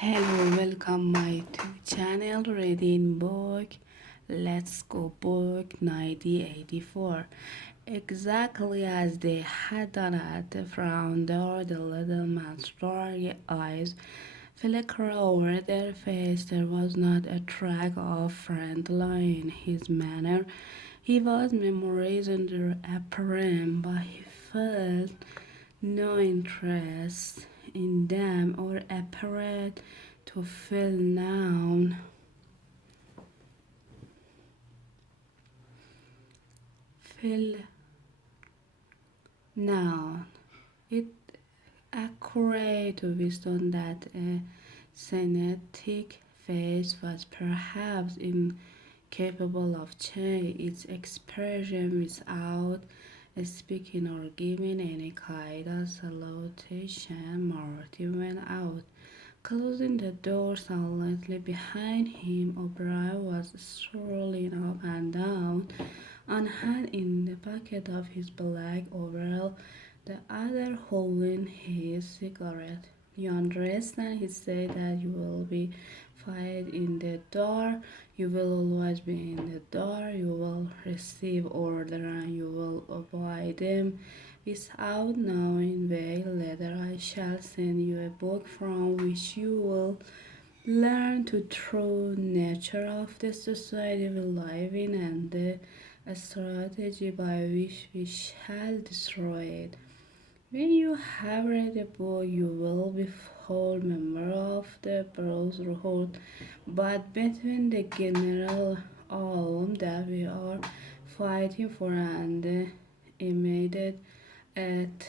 Hello, welcome my to channel reading book. Let's go book 1984. Exactly as they had done at the front door, the little man's dark eyes flickered over their face. There was not a track of friendly in his manner. He was memorizing their apparent, but he felt no interest in them or apparent to feel feel noun. It accurate wisdom that a synthetic face was perhaps incapable of change its expression without speaking or giving any kind of salutation. Martin went out, closing the door silently behind him. O'Brien was strolling up and down, one hand in the pocket of his black overall, the other holding his cigarette. "You understand," he said, "that you will be fired in the door. You will always be in the door. You will receive orders and you will obey them. Without knowing why, later I shall send you a book from which you will learn the true nature of the society we live in and the strategy by which we shall destroy it. When you have read the book, you will be full member of the brotherhood, but between the general aim that we are fighting for and the immediate at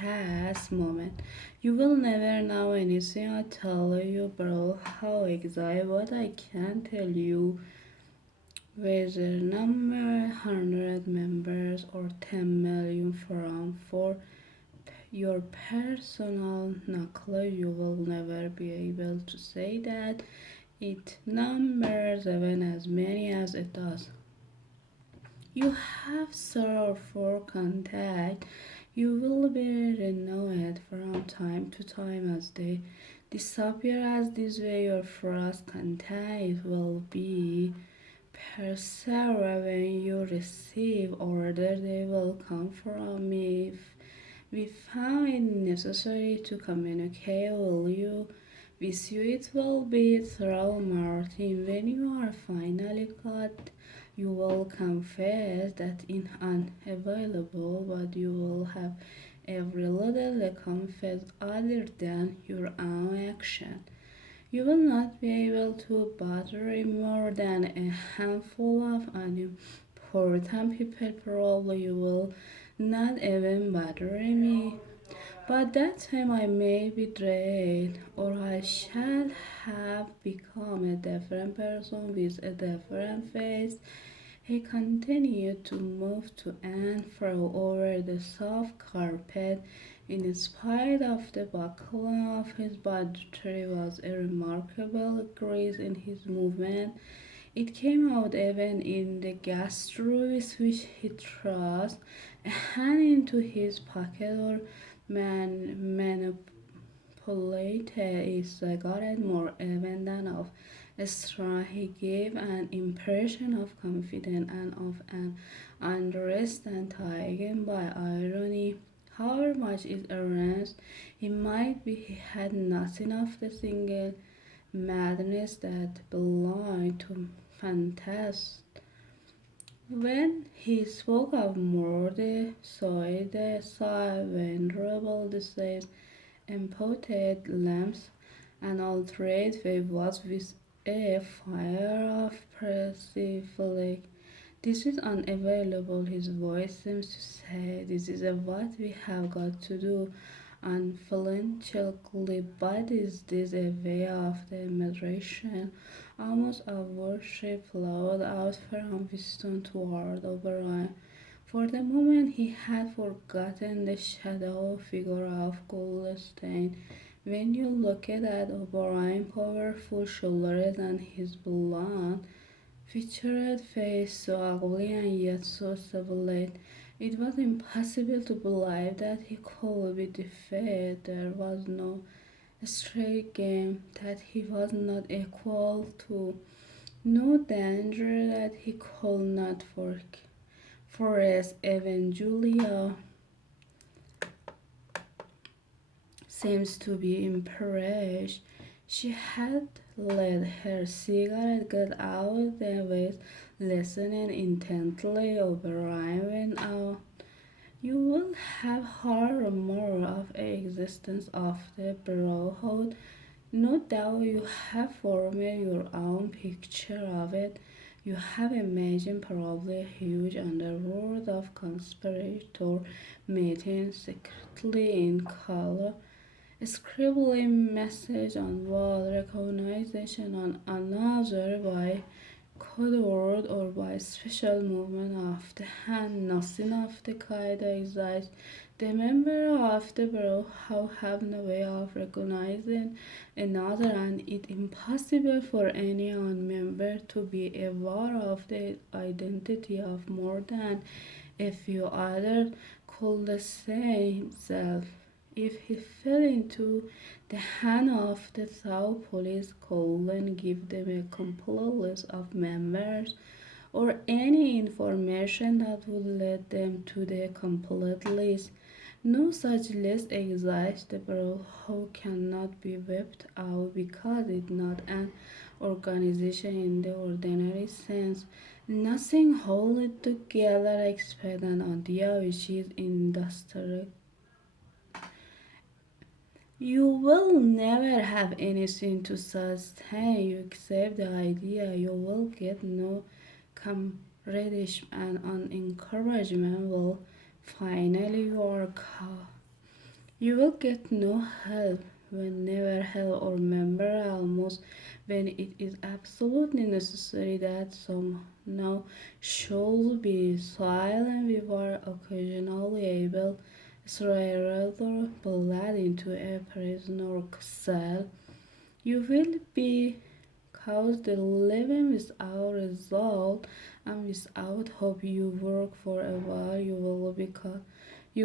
this moment, you will never know anything. I tell you, bro, how exactly what I can tell you whether number 100 members or 10 million from for your personal knowledge, you will never be able to say that it numbers even as many as it does. You have served for contact. You will be renewed from time to time as they disappear. As this way, your first contact will be persevere when you receive order. They will come from me. If we found it necessary to communicate with you, it will be through Martin. When you are finally caught, you will confess that in unavailable, but you will have every little to confess other than your own action. You will not be able to bother more than a handful of unimportant people. Probably you will not even bother me. But that time I may be dead, or I shall have become a different person with a different face. He continued to move to and fro over the soft carpet. In spite of the buckling of his body, there was a remarkable grace in his movement. It came out even in the gesture with which he thrust a hand into his pocket or manipulated a cigarette more even than of straw. He gave an impression of confidence and of an understand taken by irony. However much it arranged, he might be he had nothing of the single madness that belonged to fantasy. When he spoke of murder, saw venerable disease, impotent lamps, and altered was with a fire of perseverance. This is unavailable, his voice seems to say. This is what we have got to do unflinchingly, but is this a way of demonstration? Almost a worship flowed out from Winston toward O'Brien. For the moment he had forgotten the shadow figure of Goldstein. When you looked at O'Brien's powerful shoulders and his blond, featured face, so ugly and yet so sublime, it was impossible to believe that he could be defeated. There was no a straight game that he was not equal to, no danger that he could not forest. Even Julia seems to be impressed. She had let her cigarette get out the way, listening intently. O'Brien went out. You will have heard more of the existence of the Brotherhood. No doubt you have formed your own picture of it. You have imagined probably a huge underworld of conspirators meeting secretly in color, scribbling message on wall, recognition on another by code word or by special movement of the hand. Nothing of the kind exists. The member of the bureau have no way of recognizing another, and it impossible for any one member to be aware of the identity of more than a few others could the same self. If he fell into the hand of the South Police, couldn't give them a complete list of members or any information that would lead them to the complete list. No such list exists. The Bureau cannot be wiped out because it's not an organization in the ordinary sense. Nothing holds it together except an idea which is industrial. You will never have anything to sustain you except the idea. You will get no comradeship and an encouragement will finally work out. You will get no help whenever help or member almost when it is absolutely necessary that some now should be silent. We were occasionally able to blood into a prisoner cell. You will be caused the living without result and without hope. You work for a while, you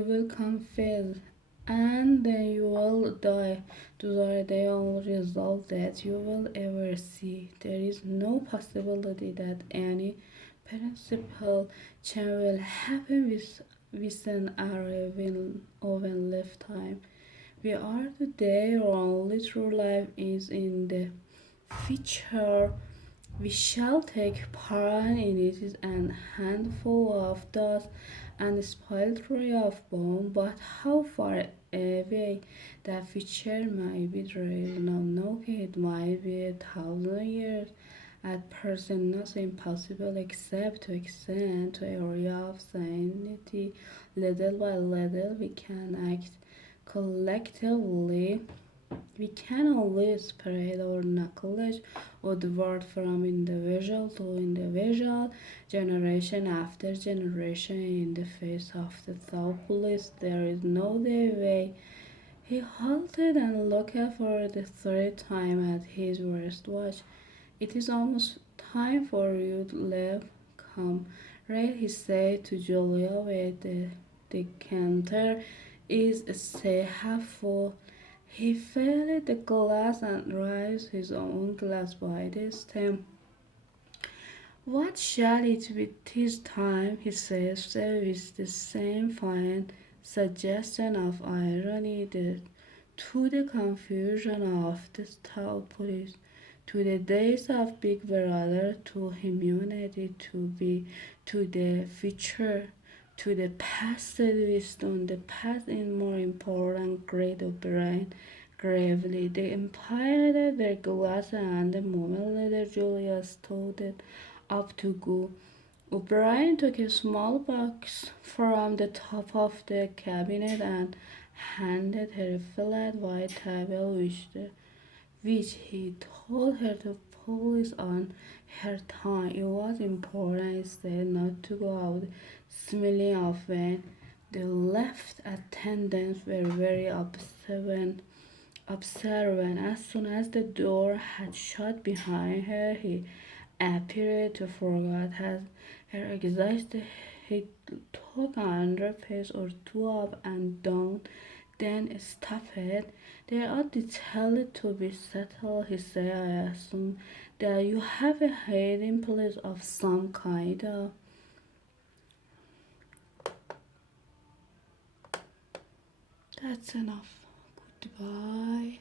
will confess, and then you will die. Those are the only results that you will ever see. There is no possibility that any principal change will happen within our own lifetime. We are today, our only true life is in the future. We shall take part in it is an handful of dust and a spoiltry of bone, but how far away that future might be there is no knowing. It might be 1,000 years. At present, nothing possible except to extend to area of sanity. Little by little, we can act collectively. We can always spread our knowledge outward from individual to individual, generation after generation. In the face of the thought police, there is no other way. He halted and looked for the third time at his wristwatch. It is almost time for you to leave. Come, Ray, he said to Julia with the decanter is say half full. He filled the glass and raised his own glass by the stem. What shall it be this time? He says, with the same fine suggestion of irony to the confusion of the stout police, to the days of Big Brother, to humanity, to the future, to the past wisdom, the past is more important, great O'Brien, gravely. The empire their glass and the moment later Julia stood it up to go. O'Brien took a small box from the top of the cabinet and handed her a flat white table which he told her to polish on her tongue. It was important instead not to go out smelling of wine. The left attendants were very observant. As soon as the door had shut behind her, he appeared to forget her existence. He took another pace or two up and down then stop it. They are detailed to be settled, he said. I assume that you have a hiding place of some kind. That's enough. Goodbye.